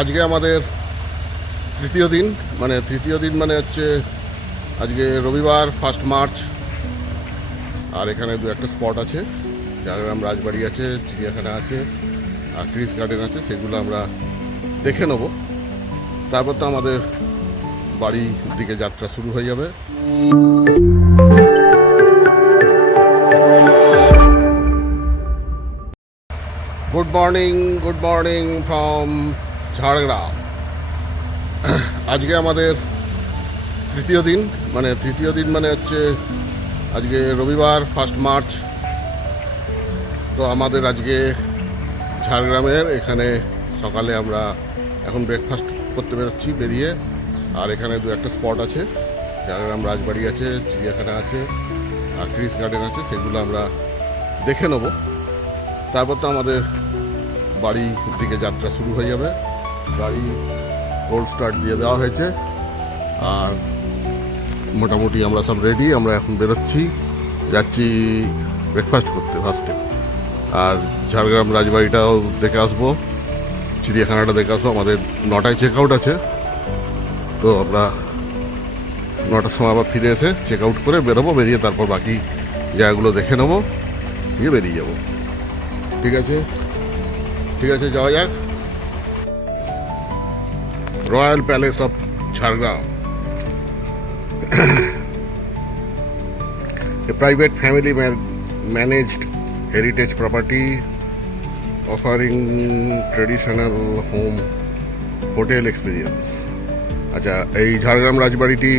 আজকে আমাদের তৃতীয় দিন মানে হচ্ছে আজকে রবিবার 1 মার্চ। আর এখানে দু একটা স্পট আছে, ঝাড়গ্রাম রাজবাড়ি আছে, চিড়িয়াখানা আছে আর ক্রিস গার্ডেন আছে, সেগুলো আমরা দেখে নেব। তারপর তো আমাদের বাড়ির দিকে যাত্রা শুরু হয়ে যাবে। Good morning from Jhargram. আজকে আমাদের তৃতীয় দিন মানে হচ্ছে আজকে রবিবার 1 মার্চ। তো আমাদের আজকে ঝাড়গ্রামের এখানে সকালে আমরা এখন ব্রেকফাস্ট করতে বেরোচ্ছি বেরিয়ে। আর এখানে দু একটা স্পট আছে, ঝাড়গ্রাম রাজবাড়ি আছে, চিড়িয়াখানা আছে আর ক্রিস গার্ডেন আছে, সেগুলো আমরা দেখে নেব। তারপর তো আমাদের বাড়ির দিকে যাত্রা শুরু হয়ে যাবে। গাড়ি কোল্ড স্টার্ট দিয়ে দেওয়া হয়েছে আর মোটামুটি আমরা সব রেডি। আমরা এখন বেরোচ্ছি, যাচ্ছি ব্রেকফাস্ট করতে ফার্স্টে। আর ঝাড়গ্রাম রাজবাড়িটাও দেখে আসবো, চিড়িয়াখানাটা দেখে আসবো। আমাদের 9টায় চেক আউট আছে, তো আমরা 9টার সময় আবার ফিরে এসে চেক আউট করে বেরোবো। বেরিয়ে তারপর বাকি জায়গাগুলো দেখে নেবো, দিয়ে বেরিয়ে যাবো। ঠিক আছে, যাওয়া যাক। Royal palace of Jhargram, a private family managed heritage property offering traditional home hotel experience. আচ্ছা, এই ঝাড়গ্রাম রাজবাড়িটি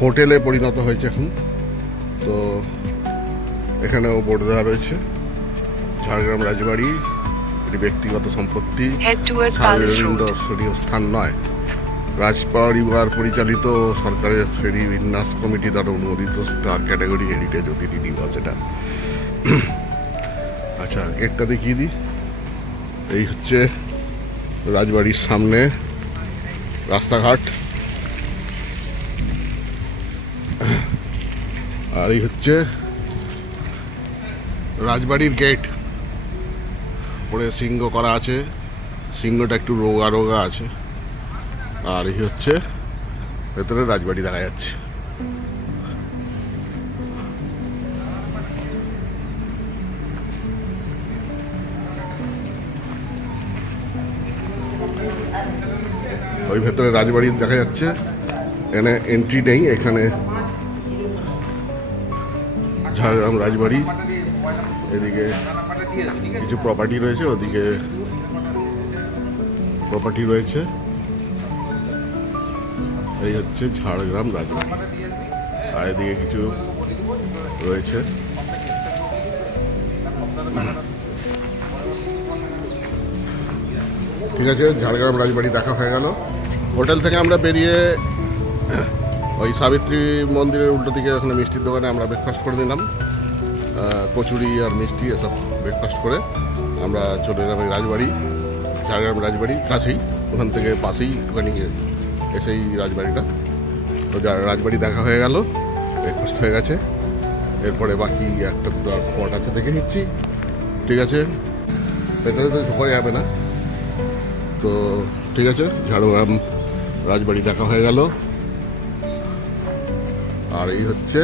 হোটেলে পরিণত হয়েছে এখন। তো এখানেও বোর্ড দেওয়া রয়েছে, ঝাড়গ্রাম রাজবাড়ি এটি ব্যক্তিগত সম্পত্তি, সার্বজনীন দর্শনীয় স্থান নয়। রাজপরিবার পরিচালিত সরকারের শ্রেণী বিন্যাস কমিটি দ্বারা অনুমোদিত স্টার ক্যাটাগরি হেরিটেজ অতিথি নিবাস এটা। আচ্ছা, গেটটা দেখিয়ে দিই। এই হচ্ছে রাজবাড়ির সামনে রাস্তাঘাট, আর এই হচ্ছে রাজবাড়ির গেট। পরে সিংহ করা আছে, সিংহটা একটু রোগা আছে। আর এই হচ্ছে ভেতরে রাজবাড়ি দেখা যাচ্ছে। ওই ভেতরে রাজবাড়ি দেখা যাচ্ছে, এখানে এন্ট্রি নেই। এখানে ঝাড়গ্রাম রাজবাড়ি, এদিকে কিছু প্রপার্টি রয়েছে, ওদিকে প্রপার্টি রয়েছে। এই হচ্ছে ঝাড়গ্রাম রাজবাড়ি, আর এদিকে কিছু রয়েছে। ঠিক আছে, ঝাড়গ্রাম রাজবাড়ি দেখা হয়ে গেল। হোটেল থেকে আমরা বেরিয়ে ওই সাবিত্রী মন্দিরের উল্টো দিকে ওখানে মিষ্টির দোকানে আমরা ব্রেকফাস্ট করে নিলাম, কচুরি আর মিষ্টি এসব ব্রেকফাস্ট করে আমরা চলে এলাম এই রাজবাড়ি। ঝাড়গ্রাম রাজবাড়ি কাছেই, ওখান থেকে পাশেই একটুখানি এসেই রাজবাড়িটা। তো রাজবাড়ি দেখা হয়ে গেল, ব্রেকফাস্ট হয়ে গেছে। এরপরে বাকি একটা দুটো স্পট আছে, দেখে নিচ্ছি। ঠিক আছে, ভেতরে তো ঢোকা যাবে না। তো ঠিক আছে, ঝাড়গ্রাম রাজবাড়ি দেখা হয়ে গেল। আর এই হচ্ছে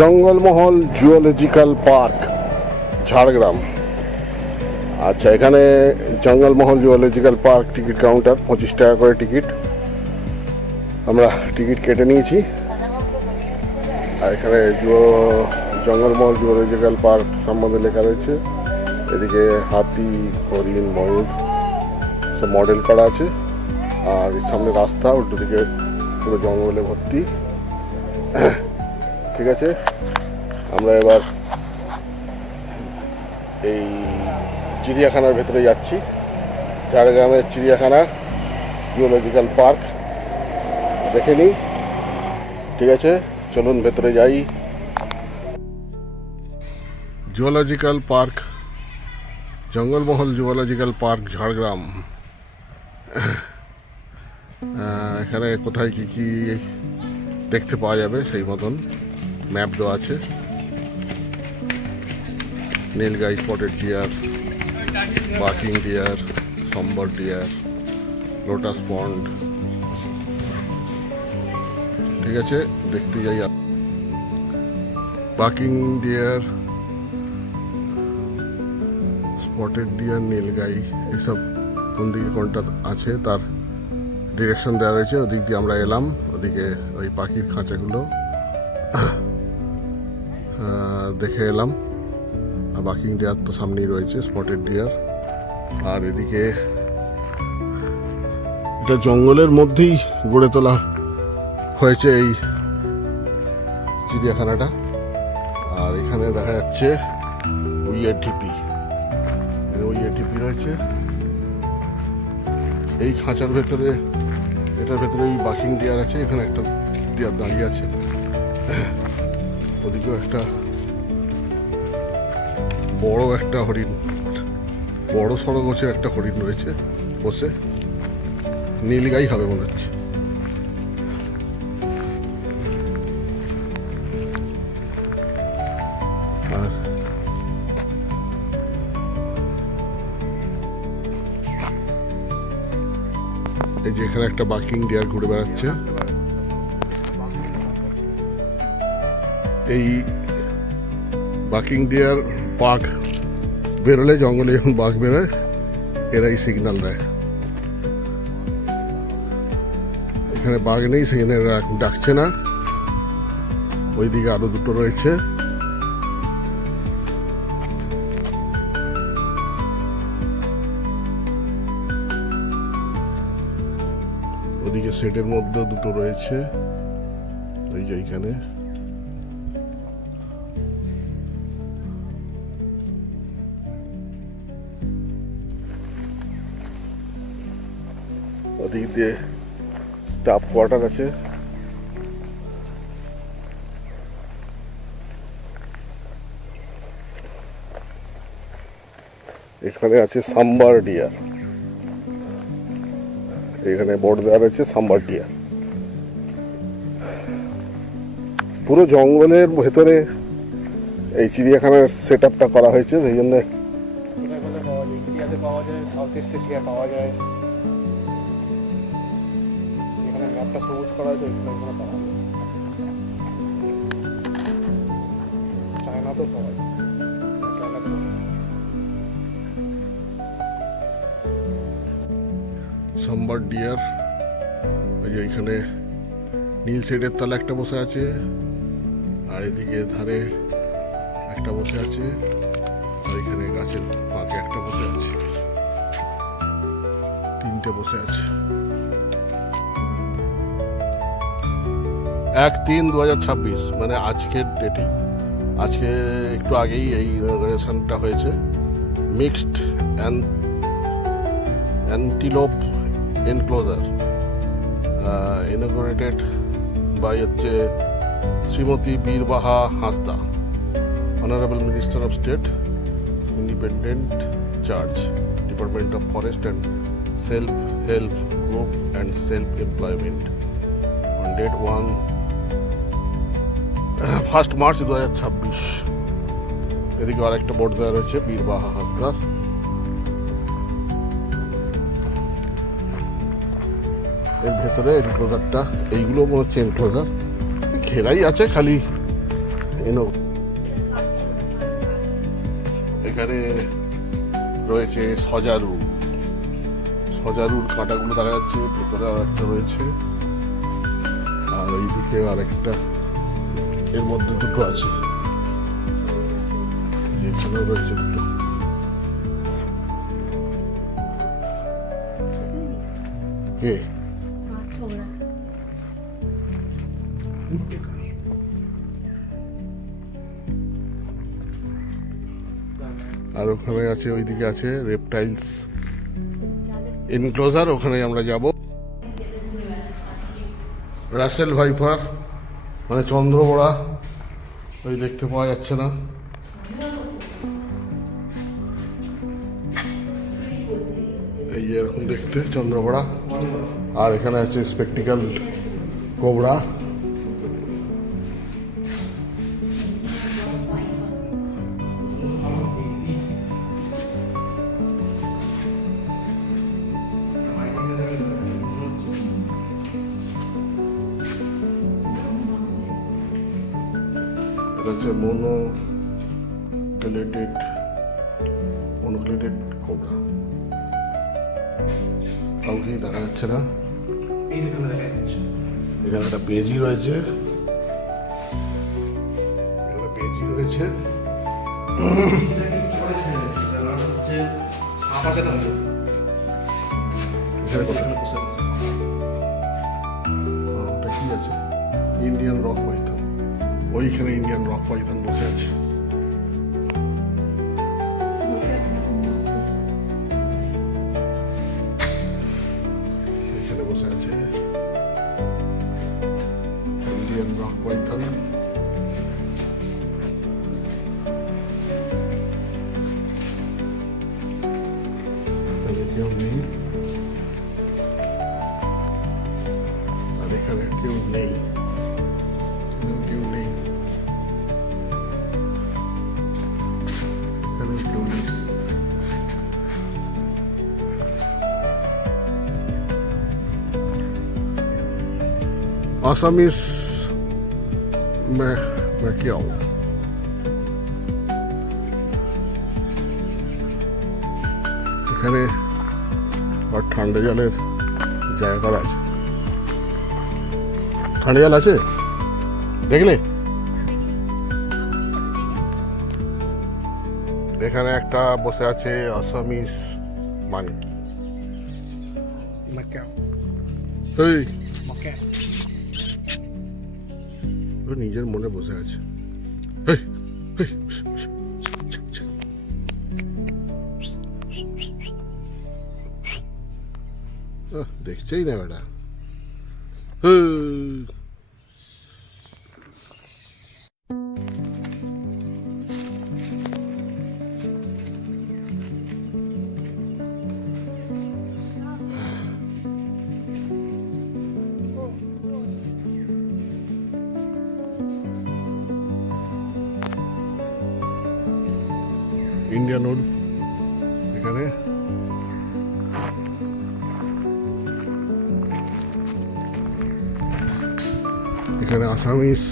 জঙ্গলমহল জুওলজিক্যাল পার্ক ঝাড়গ্রাম। আচ্ছা, এখানে Jangalmahal zoological park ticket counter, 25 টাকা করে টিকিট। আমরা টিকিট কেটে নিয়েছি। আর এখানে জঙ্গলমহল জুওলজিক্যাল পার্ক সম্বন্ধে লেখা রয়েছে। এদিকে হাতি, হরিণ, ময়ূর সব মডেল করা আছে। আর সামনে রাস্তা, উল্টো দিকে পুরো জঙ্গলে ভর্তি। ঠিক আছে, আমরা এবার এই চিড়িয়াখানার ভেতরে যাচ্ছি। ঝাড়গ্রামের চিড়িয়াখানা জুওলজিক্যাল পার্ক দেখে নিই। ঠিক আছে, চলুন ভেতরে যাই। Zoological park, Jangalmahal zoological park Jhargram. এখানে কোথায় কি কি দেখতে পাওয়া যাবে সেই মতন ম্যাপ দেওয়া আছে। Nilgai, spotted deer, barking deer, sambar deer, lotus pond. ঠিক আছে, দেখতে যাই। Barking deer, spotted deer, nilgai, এইসব কোন দিকে কোনটা আছে তার ডিরেকশন দেওয়া রয়েছে। ওদিক দিয়ে আমরা এলাম, ওদিকে ওই পাখির খাঁচাগুলো দেখে এলাম। আর বার্কিং ডিয়ার তো সামনেই রয়েছে, স্পটেড ডিয়ার। আর এদিকে এটা জঙ্গলের মধ্যেই গড়ে তোলা হয়েছে এই চিড়িয়াখানাটা। আর এখানে দেখা যাচ্ছে উইয়ার ঢিপি, উইয়ার ঢিপি রয়েছে এই খাঁচার ভেতরে। এটার ভেতরে ওই বার্কিং ডিয়ার আছে, এখানে একটা ডিয়ার দাঁড়িয়ে আছে। ওদিকেও একটা বড় একটা হরিণ, বড় সড়ো গোছের একটা হরিণ রয়েছে বসে। নীলগাই হবে মনে হচ্ছে। আর এই যে এখানে একটা বার্কিং ডিয়ার ঘুরে বেড়াচ্ছে। এই বার্কিং ডিয়ার বাঘ বেরোলে, জঙ্গলে যখন বাঘ বেরোয় এরাই সিগন্যাল দেয়। এখানে বাঘ নেই, সেখানে এরা ডাকছে না। ওইদিকে আরো দুটো রয়েছে। ওদিকে সেটের মধ্যে দুটো রয়েছে, ওই যে এইখানে। ওদিক দিয়ে স্টাফ কোয়ার্টার আছে। এখানে আছে সাম্বার ডিয়ার, এখানে বোর্ড দেওয়া রয়েছে সাম্বার ডিয়ার। পুরো জঙ্গলের ভেতরে এই চিড়িয়াখানার সেট আপটা করা হয়েছে, সেই জন্য পাওয়া যায়, সাউথ ইস্ট এশিয়া পাওয়া যায়। এখানে ম্যাপটা সবুজ করা আছে, এখানে পাওয়া যায়। চায়নাতেও পাওয়া যায়, সাম্বার ডিয়ার। ওই যে এখানে নীল শেডের তলা একটা বসে আছে, আর এদিকে ধারে একটা বসে আছে, আর এখানে গাছের পাকে একটা বসে আছে, তিনটে বসে আছে। 1/3/2026 মানে আজকের ডেটেই, আজকে একটু আগেই এই ইনঅগ্রেশনটা হয়েছে। Mixed antelope enclosure inaugurated by হচ্ছে Shrimati Birbaha Hansda, honourable minister of state, independent charge, department of forest and self help group and self employment on date 1 March 2026। এদিকে আর একটা বোর্ড দেওয়া রয়েছে বীরবাহা হাঁসদার। এর ভেতরে এনক্লোজারটা, এইগুলো মনে হচ্ছে এনক্লোজার, ঘেরাই আছে খালি। এখানে রয়েছে সজারু, সজারুর কাঁটাগুলো দেখা যাচ্ছে, ভেতরে আর একটা রয়েছে, আর এইদিকে আরেকটা, এর মধ্যে দুটো আছে, এখানেও রয়েছে দুটো। কে আর ওখানে আছে, ওইদিকে আছে রেপটাইলস এনক্লোজার, ওখানে আমরা যাব। রাসেল ভাইপার মানে চন্দ্রবড়া, ওই দেখতে পাওয়া যাচ্ছে না। এই যে এরকম দেখতে চন্দ্রপড়া, আর এখানে আছে স্পেকটিক্যাল কোবরা। এটা হচ্ছে মনোক্লেটেড কোবরা। কাউকেই দেখা যাচ্ছে না। এখানে একটা বেজি রয়েছে, এখানে ওটা কি আছে? Indian rock Python. ওইখানে ইন্ডিয়ান রক পাইথন বসে আছে। এখানে বসে আছে ইন্ডিয়ান রক পাইথন। এখানে কেউ নেই, আর এখানে কেউ নেই, কেউ নেই, এখানে কেউ নেই। আসামিস ম্যাকিয়াও। এখানে আর ঠান্ডা জলের জায়গা আছে। ঠান্ডা জল আছে দেখলে? এখানে একটা বসে আছে আসামিস মানকি। এই ও নিজের মনে বসে আছে। এই, এই, দেখছেই না বেটা। ইন্ডিয়ান উল এখানে। এখানে আসামিস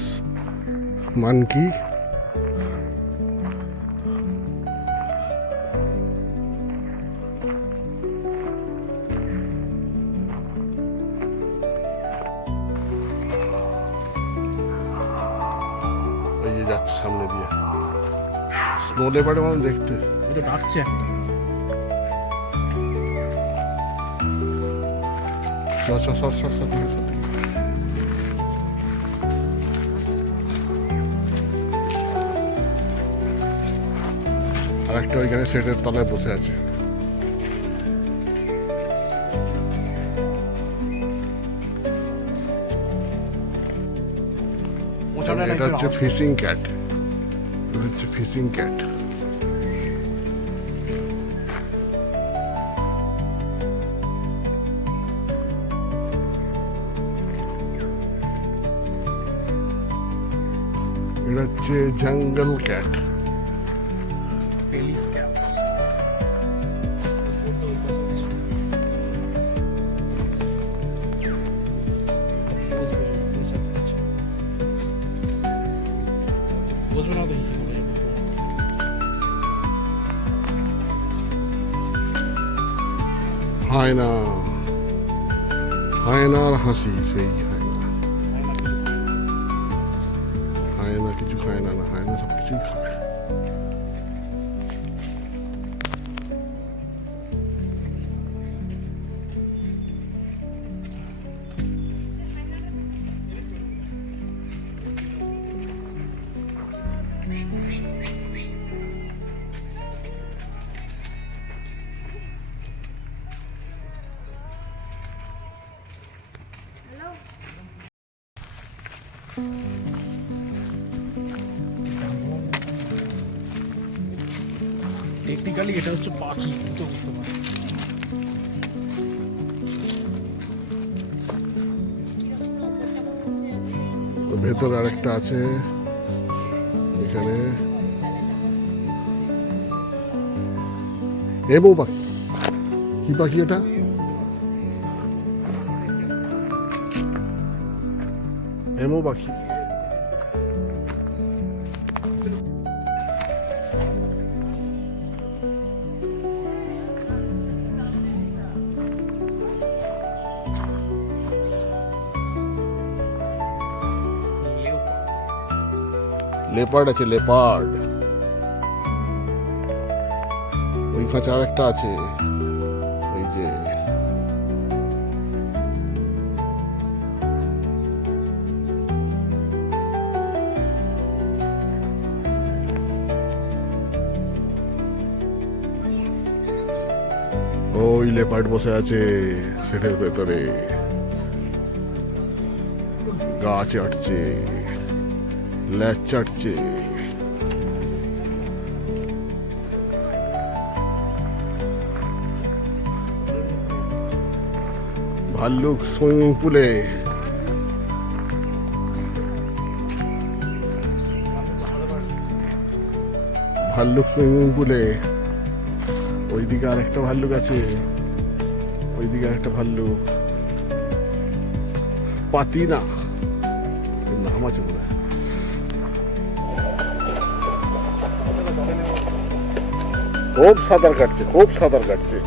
মানকি। এই যে যাচ্ছে সামনে দিয়ে, স্নো লেপার্ডের মতো দেখতে। এটা ডাকছে আর একটা ওইখানে সেটের তলায় বসে আছে। এটা হচ্ছে ফিশিং ক্যাট। এটা হচ্ছে ফিশিং ক্যাট। এটা হচ্ছে জঙ্গল ক্যাট। পেলিস ক্যাপস। বুঝবে না তো কিছু বলে। হায়না, হায়নার হাসি, সেই হায়না। হায়না কিছু খায় না, না হায়না সব কিছুই খায়। টেকনিক্যালি এটা হচ্ছে পাখি, কিন্তু বুঝতে পারছি ভেতরে আরেকটা আছে এখানে। এমো পাখি, কি পাখি এটা? এমো পাখি। লেপার্ড আছে, লেপার্ড। ওই খাঁচা আর একটা আছে, এই যে। ওই লেপার্ড বসে আছে সেটার ভেতরে, গাছ আটছে, ল্যাচ চাটছে। ভাল্লুক সুইমিং পুলে। ভাল্লুক সুইমিং পুলে। ওইদিকে আর একটা ভাল্লুক আছে, ওইদিকে একটা ভাল্লুক। পাতি না, নাম আছে বলে। খুব সাঁতার কাটছে, খুব সাঁতার কাটছে।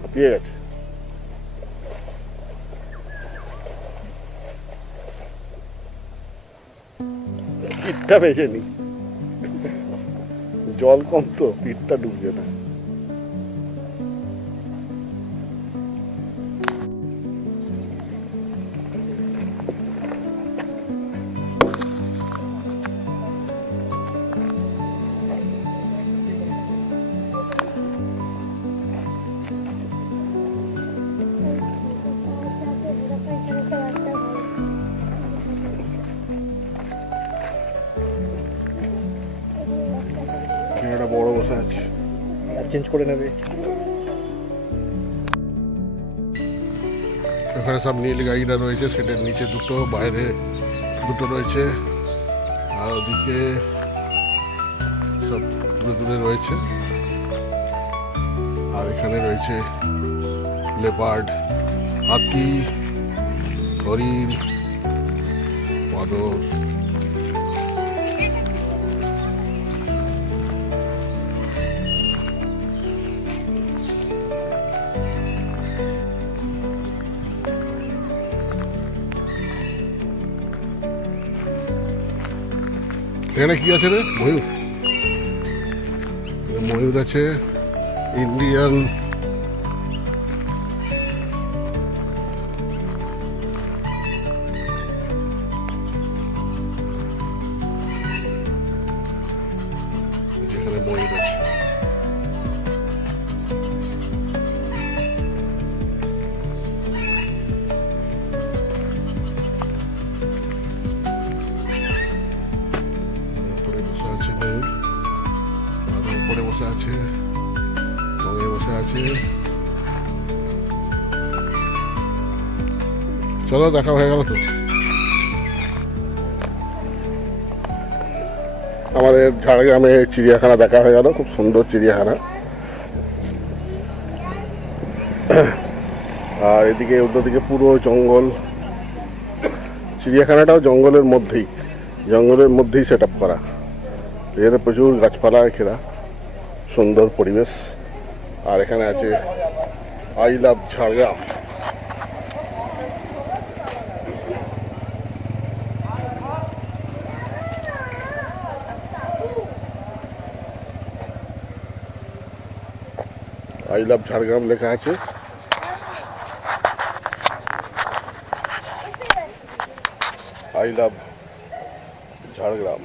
হাঁপিয়ে গেছে। পিঠটা ভেসে নি, জল কম তো পিঠটা ডুবছে না। একটা বড় বসে আছে, চেঞ্জ করে নেবে। এখানে সব নীল গাড়িটা রয়েছে, সেটার নিচে দুটো, বাইরে দুটো রয়েছে, আর ওদিকে সব দূরে দূরে রয়েছে। আর এখানে রয়েছে লেপার্ড, হাতি, হরিণ, বাঁদর। এখানে কি আছে রে? ময়ূর। ময়ূর আছে, ইন্ডিয়ান। যেখানে ময়ূর আছে। বসে আছে ময়ূর, আর উপরে বসে আছে, বসে আছে। চলো, দেখা হয়ে গেল তো। আমাদের ঝাড়গ্রামে চিড়িয়াখানা দেখা হয়ে গেল, খুব সুন্দর চিড়িয়াখানা। আর এদিকে উল্টো দিকে পুরো জঙ্গল। চিড়িয়াখানাটাও জঙ্গলের মধ্যেই সেট আপ করা। এখানে প্রচুর গাছপালায় ঘেরা, সুন্দর পরিবেশ। আর এখানে আছে I love Jhargram. I love Jhargram লেখা আছে। I love Jhargram.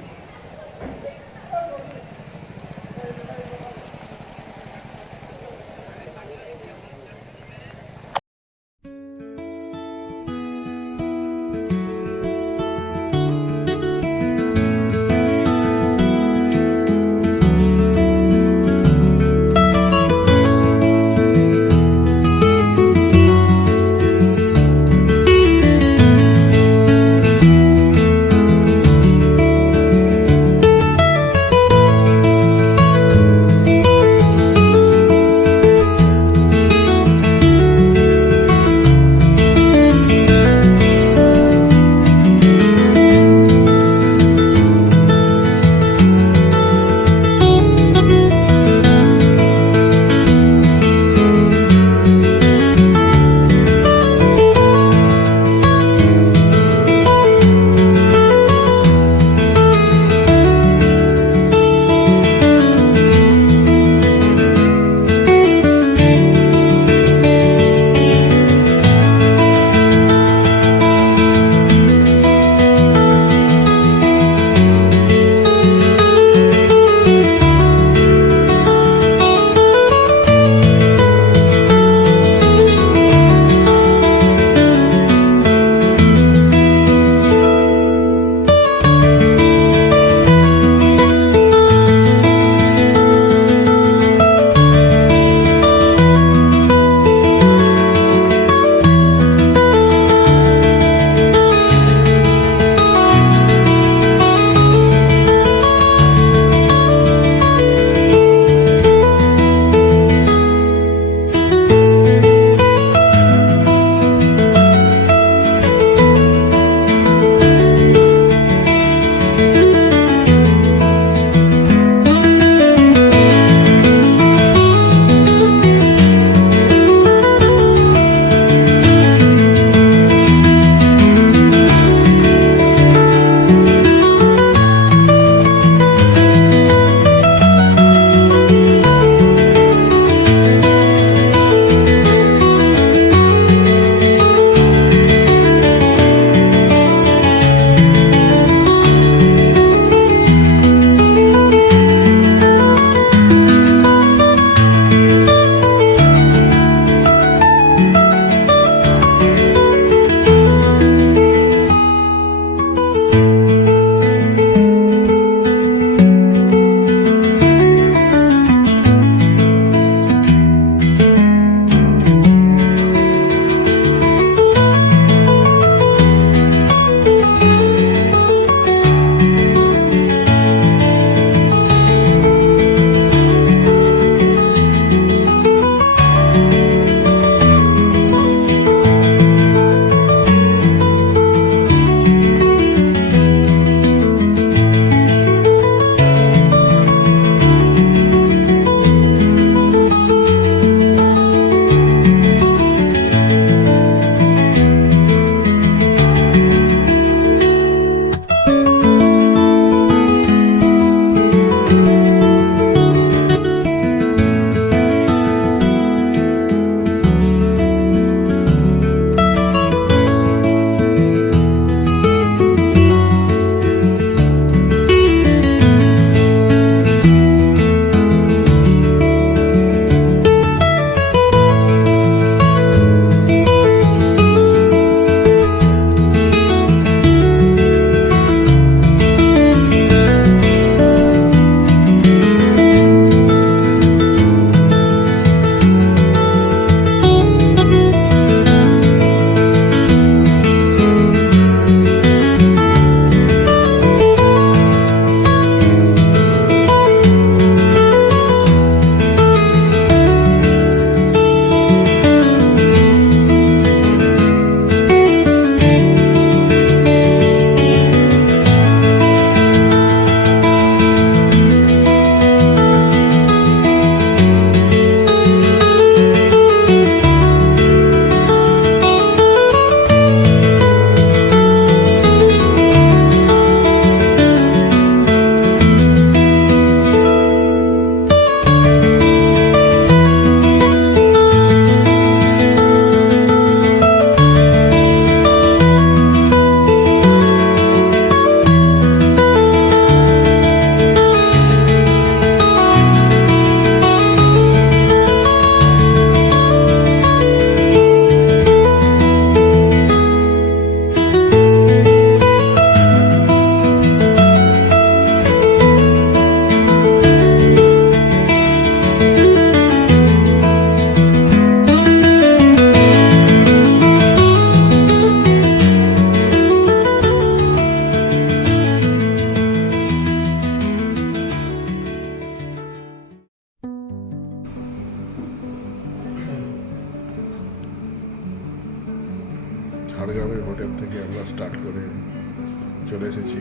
চলে এসেছি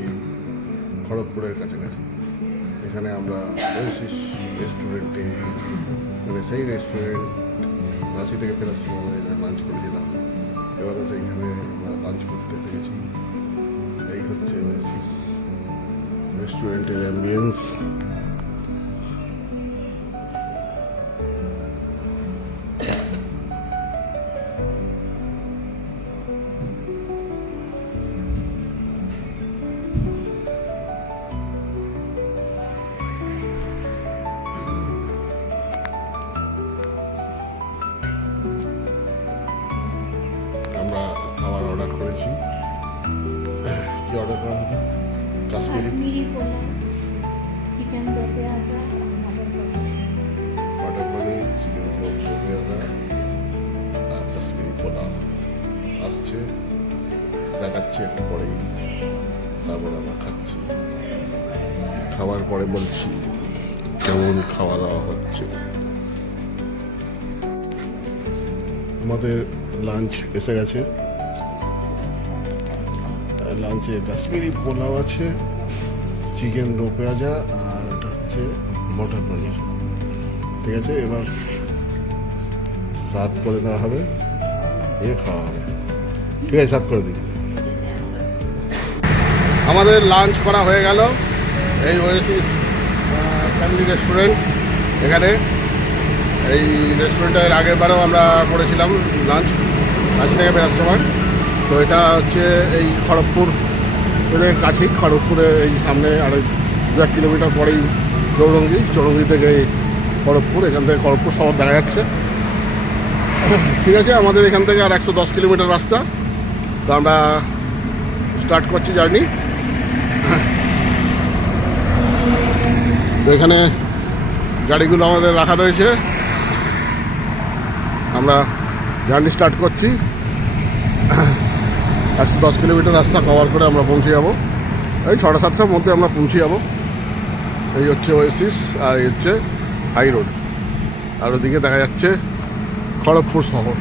খড়গপুরের কাছাকাছি। এখানে আমরা ওয়েসিস রেস্টুরেন্টে, মানে সেই রেস্টুরেন্ট রাঁচি থেকে ফেরার সময় লাঞ্চ করেছিলাম। এবারে সেইখানে আমরা লাঞ্চ করতে এসে গেছি। এই হচ্ছে ওয়েসিস রেস্টুরেন্টের অ্যাম্বিয়েন্স। আমরা খাবার অর্ডার করেছি। কি অর্ডার করা হবে? কাশ্মীরি কাশ্মীরি পোলাও, চিকেন দো পেঁয়াজা আর মটর পনির। বাটার পনির, চিকেন পেঁয়াজা আর কাশ্মীরি পোলাও আসছে, দেখাচ্ছি একটু পরেই। তারপরে আমরা খাচ্ছি, খাওয়ার পরে বলছি কেমন খাওয়া দাওয়া হচ্ছে। আমাদের লাঞ্চ এসে গেছে। লাঞ্চে কাশ্মীরি পোলাও আছে, চিকেন দো পেঁয়াজা আর এটা হচ্ছে মটর পনির। ঠিক আছে, এবার সার্ভ করে দেওয়া হবে, দিয়ে খাওয়া হবে। ঠিক আছে, সার্ভ করে দিই। আমাদের লাঞ্চ করা হয়ে গেল। এই ওয়েসিস ফ্যামিলি রেস্টুরেন্ট। এখানে এই রেস্টুরেন্টের আগের বারেও আমরা করেছিলাম লাঞ্চ রাঁচি থেকে ফেরার সময়। তো এটা হচ্ছে এই খড়গপুর এদের কাছেই, খড়গপুরে এই সামনে আর 1 কিলোমিটার পরেই চৌরঙ্গি থেকে খড়গপুর। এখান থেকে খড়গপুর শহর দেখা যাচ্ছে। ঠিক আছে, আমাদের এখান থেকে আর 110 কিলোমিটার রাস্তা। তো আমরা স্টার্ট করছি জার্নি। তো এখানে গাড়িগুলো আমাদের রাখা রয়েছে, আমরা জার্নি স্টার্ট করছি। 110 কিলোমিটার রাস্তা কভার করে আমরা পৌঁছে যাবো। এই 6:30-7টার মধ্যে আমরা পৌঁছে যাবো। এই হচ্ছে ওয়েসিস আর এই হচ্ছে হাই রোড, আর ওদিকে দেখা যাচ্ছে খড়গপুর শহর।